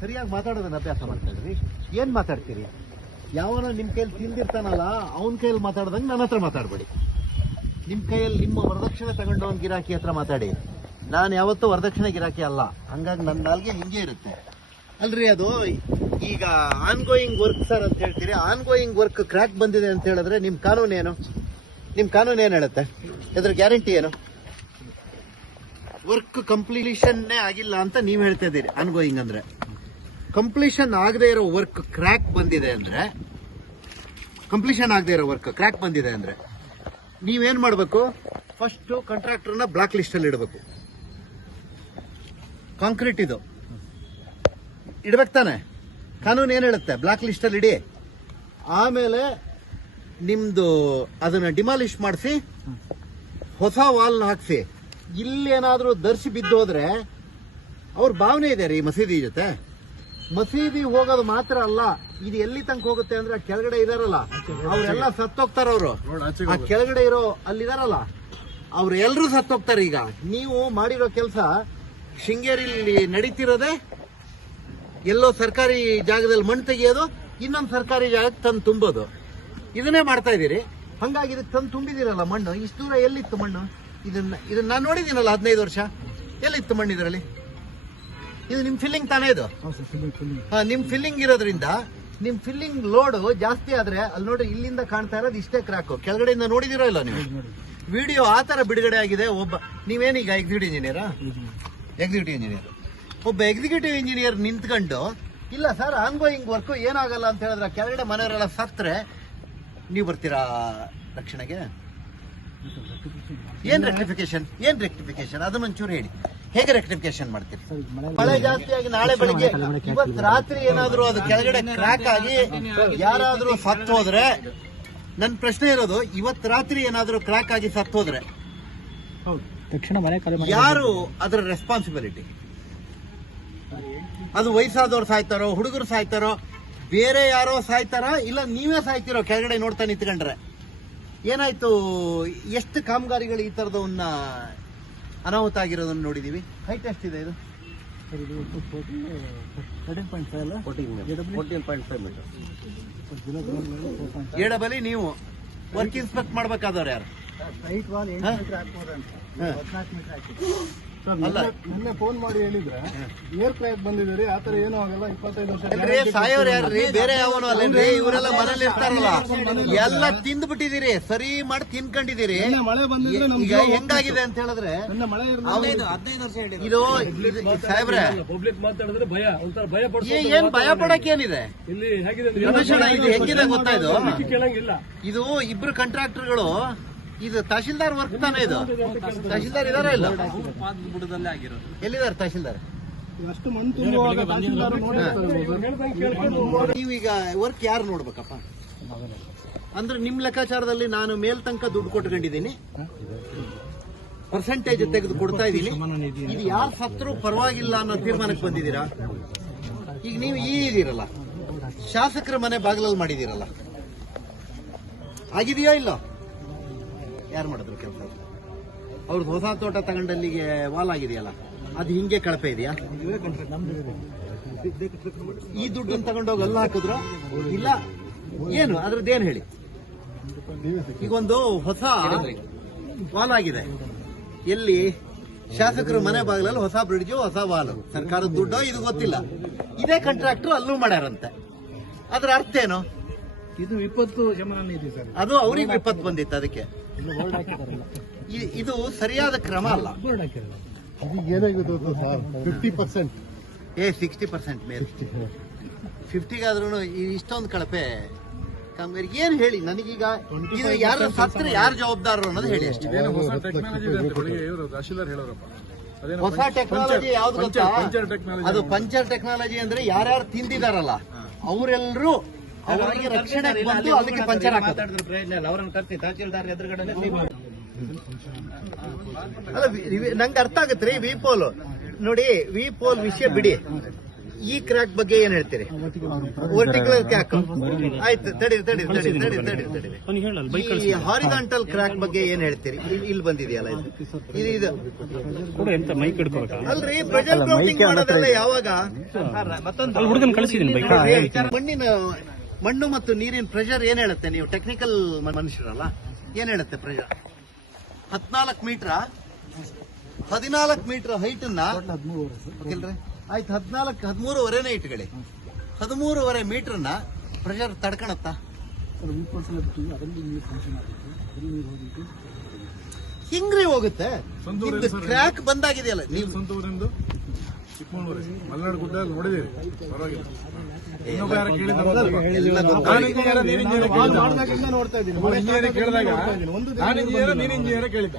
ಸರಿಯಾಗಿ ಮಾತಾಡೋದನ್ನ ಅಭ್ಯಾಸ ಮಾಡ್ತಾ ಇದ್ರಿ. ಏನ್ ಮಾತಾಡ್ತೀರಿ? ಯಾವನೋ ನಿಮ್ ಕೈಯಲ್ಲಿ ತಿಂದಿರ್ತಾನಲ್ಲ ಅವನ ಕೈಯಲ್ಲಿ ಮಾತಾಡ್ದಂಗೆ ನನ್ನ ಹತ್ರ ಮಾತಾಡ್ಬೇಡಿ. ನಿಮ್ ಕೈಯಲ್ಲಿ ನಿಮ್ಮ ವರದಕ್ಷಿಣೆ ತಗೊಂಡವನ್ ಗಿರಾಕಿ ಹತ್ರ ಮಾತಾಡಿ. ನಾನು ಯಾವತ್ತೂ ವರದಕ್ಷಿಣೆ ಗಿರಾಕಿ ಅಲ್ಲ, ಹಂಗಾಗಿ ನನ್ನ ನಾಲ್ಗೆ ಹಿಂಗೆ ಇರುತ್ತೆ. ಅಲ್ರಿ, ಅದು ಈಗ ಆನ್ಗೋಯಿಂಗ್ ವರ್ಕ್ ಸರ್ ಅಂತ ಹೇಳ್ತೀರಿ. ಆನ್ಗೋಯಿಂಗ್ ವರ್ಕ್ ಕ್ರ್ಯಾಕ್ ಬಂದಿದೆ ಅಂತ ಹೇಳಿದ್ರೆ ನಿಮ್ ಕಾನೂನು ಏನು? ನಿಮ್ ಕಾನೂನು ಏನ್ ಹೇಳುತ್ತೆ? ಇದ್ರ ಗ್ಯಾರಂಟಿ ಏನು? ವರ್ಕ್ ಕಂಪ್ಲೀಷನ್ನೇ ಆಗಿಲ್ಲ ಅಂತ ನೀವ್ ಹೇಳ್ತಾ ಇದ್ದೀರಿ. ಆನ್ಗೋಯಿಂಗ್ ಅಂದ್ರೆ ಕಂಪ್ಲೀಷನ್ ಆಗದೆ ಇರೋ ವರ್ಕ್ ಕ್ರ್ಯಾಕ್ ಬಂದಿದೆ ಅಂದ್ರೆ, ಕಂಪ್ಲೀಷನ್ ಆಗದೆ ಇರೋ ವರ್ಕ್ ಕ್ರ್ಯಾಕ್ ಬಂದಿದೆ ಅಂದ್ರೆ ನೀವೇನ್ ಮಾಡ್ಬೇಕು? ಫಸ್ಟ್ ಕಾಂಟ್ರಾಕ್ಟರ್ನ ಬ್ಲಾಕ್ ಲಿಸ್ಟ್ ಅಲ್ಲಿ ಇಡಬೇಕು. ಕಾಂಕ್ರೀಟ್ ಇದು ಇಡ್ಬೇಕು ತಾನೆ? ಕಾನೂನು ಏನ್ ಹೇಳುತ್ತೆ? ಬ್ಲಾಕ್ ಲಿಸ್ಟ್ ಅಲ್ಲಿ ಇಡಿ. ಆಮೇಲೆ ನಿಮ್ದು ಅದನ್ನ ಡಿಮಾಲಿಷ್ ಮಾಡಿಸಿ ಹೊಸ ವಾಲ್ನ ಹಾಕ್ಸಿ. ಇಲ್ಲೇನಾದ್ರೂ ದರ್ಶಿ ಬಿದ್ದು ಹೋದ್ರೆ ಅವ್ರ ಭಾವನೆ ಇದೆ ರೀ ಮಸೀದಿ ಜೊತೆ. ಮಸೀದಿ ಹೋಗೋದು ಮಾತ್ರ ಅಲ್ಲ, ಇದು ಎಲ್ಲಿ ತನಕ ಹೋಗುತ್ತೆ ಅಂದ್ರೆ ಕೆಳಗಡೆ ಇದಾರಲ್ಲ ಅವರೆಲ್ಲ ಸತ್ತೋಗ್ತಾರ. ಅವರು ಆ ಕೆಳಗಡೆ ಇರೋ ಅಲ್ಲಿದಾರಲ್ಲ ಅವ್ರು ಎಲ್ರೂ ಸತ್ತೋಗ್ತಾರೆ. ಈಗ ನೀವು ಮಾಡಿರೋ ಕೆಲಸ ಶೃಂಗೇರಿಲಿ ನಡೀತಿರೋದೆ ಎಲ್ಲೋ ಸರ್ಕಾರಿ ಜಾಗದಲ್ಲಿ ಮಣ್ಣು ತೆಗೆಯೋದು, ಇನ್ನೊಂದು ಸರ್ಕಾರಿ ಜಾಗಕ್ಕೆ ತಂದು ತುಂಬೋದು. ಇದನ್ನೇ ಮಾಡ್ತಾ ಇದೀರಿ. ಹಂಗಾಗಿ ಇದಕ್ಕೆ ತಂದು ತುಂಬಿದಿರಲ್ಲ ಮಣ್ಣು. ಇಷ್ಟು ದೂರ ಎಲ್ಲಿತ್ತು ಮಣ್ಣು? ಇದನ್ನ ನಾನು ನೋಡಿದ್ದೀನಲ್ಲ 15 ವರ್ಷ. ಎಲ್ಲಿತ್ತು ಮಣ್ಣು ಇದರಲ್ಲಿ? ಇದು ನಿಮ್ ಫಿಲ್ಲಿಂಗ್ ತಾನೇ ಇದು? ನಿಮ್ ಫಿಲ್ಲಿಂಗ್ ಇರೋದ್ರಿಂದ ನಿಮ್ ಫಿಲ್ಲಿಂಗ್ ಲೋಡ್ ಜಾಸ್ತಿ ಆದ್ರೆ ಅಲ್ಲಿ ನೋಡಿ ಇಲ್ಲಿಂದ ಕಾಣ್ತಾ ಇರೋದು ಇಷ್ಟೇ ಕ್ರಾಕು. ಕೆಳಗಡೆಯಿಂದ ನೋಡಿದಿರೋ ಇಲ್ಲ ನೀವು? ವಿಡಿಯೋ ಆ ತರ ಬಿಡುಗಡೆ ಆಗಿದೆ. ನೀವೇನೀಗ ಎಕ್ಸಿಕ್ಯೂಟಿವ್ ಇಂಜಿನಿಯರಾ? Executive engineer. ಒಬ್ಬ ಎಕ್ಸಿಕ್ಯೂಟಿವ್ ಇಂಜಿನಿಯರ್ ನಿಂತ್ಕೊಂಡು ಇಲ್ಲ ಸರ್ ಆನ್ಗೋಯಿಂಗ್ ವರ್ಕ್ ಏನಾಗಲ್ಲ ಅಂತ ಹೇಳಿದ್ರೆ ಕೆಳಗಡೆ ಮನೆಯವರೆಲ್ಲ ಸತ್ರೆ ನೀವು ಬರ್ತೀರಾ ರಕ್ಷಣೆಗೆ? ಏನ್ ರೆಕ್ಟಿಫಿಕೇಶನ್ ಅದನ್ನೊಂಚೂರು ಹೇಳಿ. ಹೇಗೆ ರೆಕ್ಟಿಫಿಕೇಶನ್ ಮಾಡ್ತೀರಿ? ಮಳೆ ಜಾಸ್ತಿ ಆಗಿ ನಾಳೆ ಬೆಳಿಗ್ಗೆ ಇವತ್ತು ರಾತ್ರಿ ಏನಾದ್ರು ಅದು ಕೆಳಗಡೆ ಕ್ರ್ಯಾಕ್ ಆಗಿ ಯಾರಾದ್ರೂ ಸತ್ತು ಹೋದ್ರೆ, ನನ್ನ ಪ್ರಶ್ನೆ ಇರೋದು ಇವತ್ತು ರಾತ್ರಿ ಏನಾದ್ರೂ ಕ್ರ್ಯಾಕ್ ಆಗಿ ಸತ್ತು ಹೋದ್ರೆ ಯಾರು ಅದರ ರೆಸ್ಪಾನ್ಸಿಬಿಲಿಟಿ? ಅದು ವಯಸ್ಸಾದವ್ರು ಸಾಯ್ತಾರೋ, ಹುಡುಗರು ಸಾಯ್ತಾರೋ, ಬೇರೆ ಯಾರೋ ಸಾಯ್ತಾರ, ಇಲ್ಲ ನೀವೇ ಸಾಯ್ತಿರೋ ಕೆಳಗಡೆ ನೋಡ್ತಾ ನಿಂತ್ಕೊಂಡ್ರೆ? ಏನಾಯ್ತು? ಎಷ್ಟು ಕಾಮಗಾರಿಗಳು ಈ ತರದವನ್ನ ಅನಾಹುತ ಆಗಿರೋದನ್ನ ನೋಡಿದೀವಿ. ಹೈಟ್ ಎಷ್ಟಿದೆ ಇದು? 13.5 ಅಲ್ಲ, 14.5 ಮೀಟರ್. ಎಡಬಲಿ ನೀವು ವರ್ಕ್ ಇನ್ಸ್ಪೆಕ್ಟ್ ಮಾಡ್ಬೇಕಾದವ್ರು ಯಾರು? ನಿನ್ನೆ ಫೋನ್ ಮಾಡಿ ಹೇಳಿದ್ರೆ ಏರ್ ಕ್ರ್ಯಾಕ್ ಬಂದಿದ್ದೀರಿ, ಆತರ ಏನೂ ಆಗಲ್ಲ, 25 ವರ್ಷ ಸಾಯೋರು ಯಾರ್ರಿ? ಬೇರೆ ಯಾವನು ಅಲ್ಲೇನ್ರಿ? ಇವರೆಲ್ಲ ಮನೇಲಿ ಇರ್ತಾರಲ್ಲ, ಎಲ್ಲ ತಿಂದು ಬಿಟ್ಟಿದ್ದೀರಿ, ಸರಿ ಮಾಡಿ ತಿನ್ಕೊಂಡಿದ್ದೀರಿ. ಮಳೆ ಬಂದಿದ್ರೆ ಈಗ ಹೆಂಗಾಗಿದೆ ಅಂತ ಹೇಳಿದ್ರೆ ಮಳೆ 15 ವರ್ಷ ಇದು ಸಾಹೇಬ್ರೆ, ಪಬ್ಲಿಕ್ ಮಾತಾಡಿದ್ರೆ ಭಯ, ಒಂಥರ ಭಯ ಏನ್ ಭಯ ಪಡಕ್ಕೆ ಏನಿದೆ? ಇಲ್ಲಿ ಹೇಗಿದೆ ಇದು ಹೆಂಗಿದೆ ಗೊತ್ತಾ? ಕೇಳಂಗಿಲ್ಲ. ಇದು ಇಬ್ರು ಕಾಂಟ್ರಾಕ್ಟರ್ಗಳು, ಇದು ತಹಶೀಲ್ದಾರ್ ವರ್ಕ್ ತಾನೇ ಇದು? ತಹಶೀಲ್ದಾರ್ ಇದಾರ ಇಲ್ಲ? ಎಲ್ಲಿದ್ದಾರೆ ತಹಶೀಲ್ದಾರ್? ಅಷ್ಟು ಮಣ್ಣು ತುಂಬುವಾಗ ತಹಶೀಲ್ದಾರ್ ನೀವೀಗ ವರ್ಕ್ ಯಾರು ನೋಡ್ಬೇಕಪ್ಪ? ಅಂದ್ರೆ ನಿಮ್ ಲೆಕ್ಕಾಚಾರದಲ್ಲಿ ನಾನು ಮೇಲ್ ತನಕ ದುಡ್ಡು ಕೊಟ್ಕೊಂಡಿದ್ದೀನಿ, ಪರ್ಸೆಂಟೇಜ್ ತೆಗೆದು ಕೊಡ್ತಾ ಇದ್ದೀನಿ. ಇದು ಯಾರು ಸತ್ರು ಪರವಾಗಿಲ್ಲ ಅನ್ನೋ ತೀರ್ಮಾನಕ್ಕೆ ಬಂದಿದ್ದೀರಾ? ಈಗ ನೀವು ಇದೀರಲ್ಲ, ಶಾಸಕರ ಮನೆ ಬಾಗಿಲಲ್ಲಿ ಮಾಡಿದೀರಲ್ಲ, ಆಗಿದೆಯೋ ಇಲ್ಲೋ? ಯಾರು ಮಾಡಿದ್ರು ಕೆಲಸ? ಅವ್ರದ್ದು ಹೊಸ ತೋಟ ತಗೊಂಡಲ್ಲಿಗೆ ವಾಲ್ ಆಗಿದೆಯಲ್ಲ, ಅದು ಹಿಂಗೆ ಕಳಪೆ ಇದೆಯಾ? ಈ ದುಡ್ಡನ್ನು ತಗೊಂಡೋಗಿ ಅಲ್ಲಿ ಹಾಕಿದ್ರು ಇಲ್ಲ ಏನು? ಅದ್ರದ್ದೇನು ಹೇಳಿ? ಈಗೊಂದು ಹೊಸ ವಾಲ್ ಆಗಿದೆ, ಎಲ್ಲಿ? ಶಾಸಕರು ಮನೆ ಬಾಗಿಲಲ್ಲಿ ಹೊಸ ಬ್ರಿಡ್ಜು, ಹೊಸ ವಾಲ್, ಸರ್ಕಾರದ ದುಡ್ಡೋ ಇದು ಗೊತ್ತಿಲ್ಲ. ಇದೇ ಕಾಂಟ್ರಾಕ್ಟರ್ ಅಲ್ಲೂ ಮಾಡ್ಯಾರಂತೆ. ಅದ್ರ ಅರ್ಥ ಏನು? ಇದು ವಿಪತ್ತು ಶಮನ ನಿಧಿ ಸರ್. ಅದು ಅವ್ರಿಗೆ ವಿಪತ್ತು ಬಂದಿತ್ತು, ಅದಕ್ಕೆ. ಇದು ಸರಿಯಾದ ಕ್ರಮ ಅಲ್ಲ. ಏನಾಗಿದೆ ಸರ್? 50% 60% ಮೇಲೆ 50ಗಾದ್ರೂ ಇಷ್ಟೊಂದು ಕಳಪೆ ಕಾಮಗಾರಿ ಏನ್ ಹೇಳಿ ನನಗೀಗ? ಇದು ಯಾರು ಸತ್ರ ಯಾರು ಜವಾಬ್ದಾರರು ಅನ್ನೋದು ಹೇಳಿ ಅಷ್ಟೇ. ಹೊಸ ಟೆಕ್ನಾಲಜಿ ಇದೆ ಅಂತ ತಹಶೀಲ್ದಾರ್ ಹೇಳೋರಪ್ಪ. ಹೊಸ ಟೆಕ್ನಾಲಜಿ ಯಾವ್ದು ಗೊತ್ತಾ? ಅದು ಪಂಚರ್ ಟೆಕ್ನಾಲಜಿ. ಅಂದ್ರೆ ಯಾರ್ಯಾರು ತಿಂದಿದಾರಲ್ಲ ಅವರೆಲ್ಲರೂ ಅವರಿಗೆ ರಕ್ಷಣೆ ಬಂದು ಅದಕ್ಕೆ ಪಂಚರ್ ಹಾಕಿದ್ರೆ ಪ್ರಯೋಜನ ಇಲ್ಲ. ಅವರನ್ನು ಕರ್ತಿ ತಹಶೀಲ್ದಾರ್ ಎದುರುಗಡೆ ಅಲ್ಲ. ನಂಗೆ ಅರ್ಥ ಆಗುತ್ತೆ ರೀ. ವಿ ಪೋಲ್ ನೋಡಿ, ವಿ ಪೋಲ್ ವಿಷಯ ಬಿಡಿ. ಈ ಕ್ರ್ಯಾಕ್ ಬಗ್ಗೆ ಏನ್ ಹೇಳ್ತೀರಿ? ವರ್ಟಿಕಲ್ ಕ್ರ್ಯಾಕ್ ಆಯ್ತು, ತಡಿ. ಈ ಹಾರಿಜಾಂಟಲ್ ಕ್ರ್ಯಾಕ್ ಬಗ್ಗೆ ಏನ್ ಹೇಳ್ತೀರಿ? ಇಲ್ಲಿ ಬಂದಿದೆಯಲ್ಲ ಇದು ಅಲ್ರಿ, ಪ್ರೆಷರ್ ಗ್ರೌಂಡಿಂಗ್ ಮಾಡೋದೆಲ್ಲ ಯಾವಾಗ? ಮಣ್ಣು ಮತ್ತು ನೀರಿನ ಪ್ರೆಷರ್ ಏನ್ ಹೇಳುತ್ತೆ? ನೀವು ಟೆಕ್ನಿಕಲ್ ಮನುಷ್ಯರಲ್ಲ, ಏನ್ ಹೇಳುತ್ತೆ ಪ್ರೆಷರ್? 14 ಮೀಟರ್ ಹೈಟ್ ಅನ್ನ ಆಯ್ತು, 13.5 ಇಟ್ಕೊಳ್ಳಿ. 13.5 ಮೀಟರ್ನ ಪ್ರೆಷರ್ ತಡ್ಕಣತ್ತ? ಹಿಂಗ್ರಿ ಹೋಗುತ್ತೆ. ಕ್ರ್ಯಾಕ್ ಬಂದಾಗಿದೆಯಲ್ಲ ನೀವು. ಸ್ವಂತೂರಿಂದು ಚಿಕ್ಕಮಗಳೂರು ಮಲೆನಾಡು ಗುಡ್ಡ ನೋಡಿದ್ದೀರಿ, ಪರವಾಗಿಲ್ಲ. ಇನ್ನೊಬ್ಬ ಯಾರೋ ಕೇಳಿದ ನೋಡ್ತಾ ಇದ್ದೀನಿ. ಕೇಳಿದಾಗ ನಾನು ಇಂಜಿನಿಯರ್, ನೀನು ಇಂಜಿನಿಯರ್ ಕೇಳಿದ್ದ.